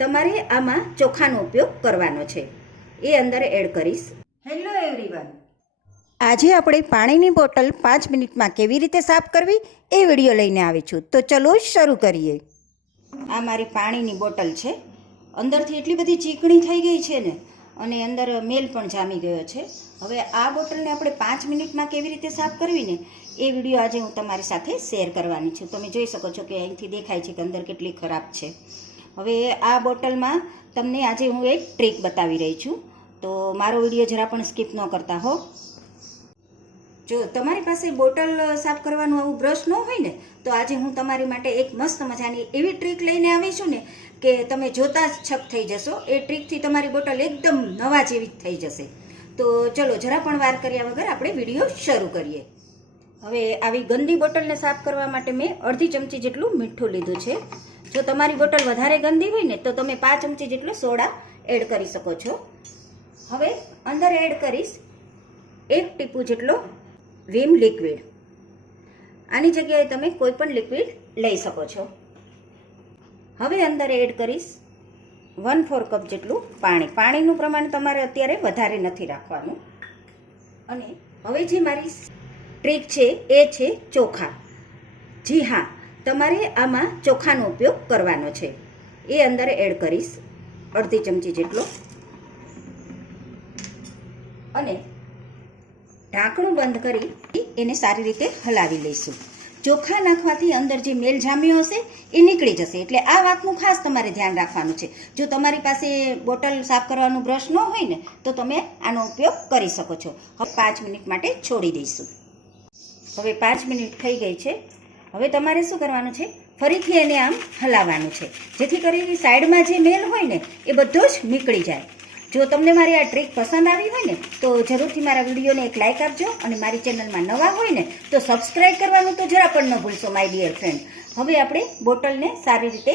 તમારે આમાં ચોખાનો ઉપયોગ કરવાનો છે. એ અંદર એડ કરીશ. હેલો એવરીવન આજે આપણે પાણીની બોટલ પાંચ મિનિટમાં કેવી રીતે સાફ કરવી એ વીડિયો લઈને આવી છું તો ચલો શરૂ કરીએ. આ મારી પાણીની બોટલ છે. અંદરથી એટલી બધી ચીકણી થઈ ગઈ છે ને અને અંદર મેલ પણ જામી ગયો છે. હવે આ બોટલને આપણે પાંચ મિનિટમાં કેવી રીતે સાફ કરવી ને એ વીડિયો આજે હું તમારી સાથે શેર કરવાની છું. તમે જોઈ શકો છો કે અહીંથી દેખાય છે કે અંદર કેટલી ખરાબ છે. હવે આ બોટલમાં તમને આજે હું એક ટ્રીક બતાવી રહી છું. તો મારો વીડિયો જરા પણ સ્કીપ ન કરતા હો. જો તમારી પાસે બોટલ સાફ કરવાનું આવું બ્રશ ન હોય ને, તો આજે હું તમારી માટે એક મસ્ત મજાની એવી ટ્રીક લઈને આવી છું ને કે તમે જોતા જ છક થઈ જશો. એ ટ્રીકથી તમારી બોટલ એકદમ નવા જેવી જ થઈ જશે. તો ચલો જરા પણ વાર કર્યા વગર આપણે વીડિયો શરૂ કરીએ. હવે આવી ગંદી બોટલને સાફ કરવા માટે મેં અડધી ચમચી જેટલું મીઠું લીધું છે. જો તમારી બોટલ વધારે ગંદી હોય ને, તો તમે પાંચ ચમચી જેટલો સોડા એડ કરી શકો છો. હવે અંદર એડ કરીશ એક ટીપું જેટલો વિમ લિક્વિડ. આની જગ્યાએ તમે કોઈ પણ લિક્વિડ લઈ શકો છો. હવે અંદર એડ કરીશ વન ફોર કપ જેટલું પાણી. પાણીનું પ્રમાણ તમારે અત્યારે વધારે નથી રાખવાનું. અને હવે જે મારી ટ્રીક છે એ છે ચોખા. જી હા તમારે આમાં ચોખાનો ઉપયોગ કરવાનો છે. એ અંદર એડ કરીશ. અડધી ચમચી જેટલો. અને ઢાંકણું બંધ કરી એને સારી રીતે હલાવી લઈશું. ચોખા નાખવાથી અંદર જે મેલ જામ્યો હશે એ નીકળી જશે. એટલે આ વાતનું ખાસ તમારે ધ્યાન રાખવાનું છે. જો તમારી પાસે બોટલ સાફ કરવાનું બ્રશ ન હોય ને, તો તમે આનો ઉપયોગ કરી શકો છો. હવે પાંચ મિનિટ માટે છોડી દઈશું. હવે પાંચ મિનિટ થઈ ગઈ છે. હવે તમારે શું કરવાનું છે? ફરીથી એને આમ હલાવવાનું છે. જેથી કરીને સાઈડમાં જે મેલ હોય ને, એ બધો જ નીકળી જાય. જો તમને મારી આ ટ્રીક પસંદ આવી હોય ને, તો જરૂરથી મારા વિડીયોને એક લાઇક આપજો અને મારી ચેનલમાં નવા હોય ને, તો સબસ્ક્રાઈબ કરવાનું તો જરા પણ ન ભૂલશો, માય ડિયર ફ્રેન્ડ. હવે આપણે બોટલને સારી રીતે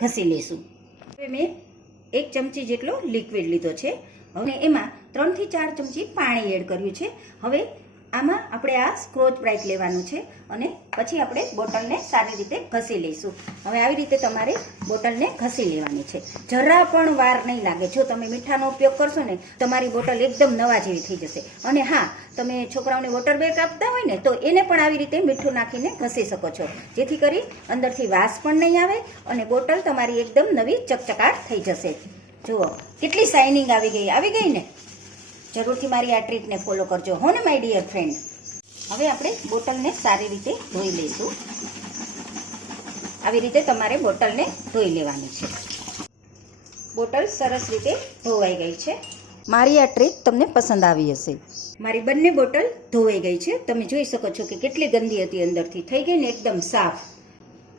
ઘસી લઈશું. હવે મેં એક ચમચી જેટલો લિક્વિડ લીધો છે. હવે એમાં ત્રણથી ચાર ચમચી પાણી એડ કર્યું છે. હવે આમાં આપણે આ સ્ક્રોચ બ્રાઇટ લેવાનું છે અને પછી આપણે બોટલને સારી રીતે ઘસી લઈશું. હવે આવી રીતે તમારે બોટલને ઘસી લેવાની છે. જરા પણ વાર નહીં લાગે. જો તમે મીઠાનો ઉપયોગ કરશો ને, તમારી બોટલ એકદમ નવા જેવી થઈ જશે. અને હા, તમે છોકરાઓને વોટર બેગ આપતા હોય ને, તો એને પણ આવી રીતે મીઠું નાખીને ઘસી શકો છો. જેથી કરી અંદરથી વાસ પણ નહીં આવે અને બોટલ તમારી એકદમ નવી ચકચકાટ થઈ જશે. જુઓ, કેટલી શાઇનિંગ આવી ગઈ. આવી ગઈ ને? જરૂરથી મારી આ ટ્રીટને ફોલો કરજો. હો ને માય ડિયર ફ્રેન્ડ હવે આપણે બોટલને સારી રીતે ધોઈ લઈશું. આવી રીતે તમારે બોટલને ધોઈ લેવાની છે. બોટલ સરસ રીતે ધોવાઈ ગઈ છે. મારી આ ટ્રીક તમને પસંદ આવી હશે. મારી બંને બોટલ ધોવાઈ ગઈ છે. તમે જોઈ શકો છો કે કેટલી ગંદી હતી અંદરથી. થઈ ગઈ ને એકદમ સાફ.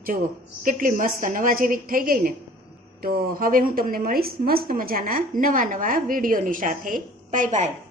જુઓ, કેટલી મસ્ત નવા જેવી થઈ ગઈ ને. તો હવે હું તમને મળીશ મસ્ત મજાના નવા નવા વિડીયોની સાથે. 拜拜。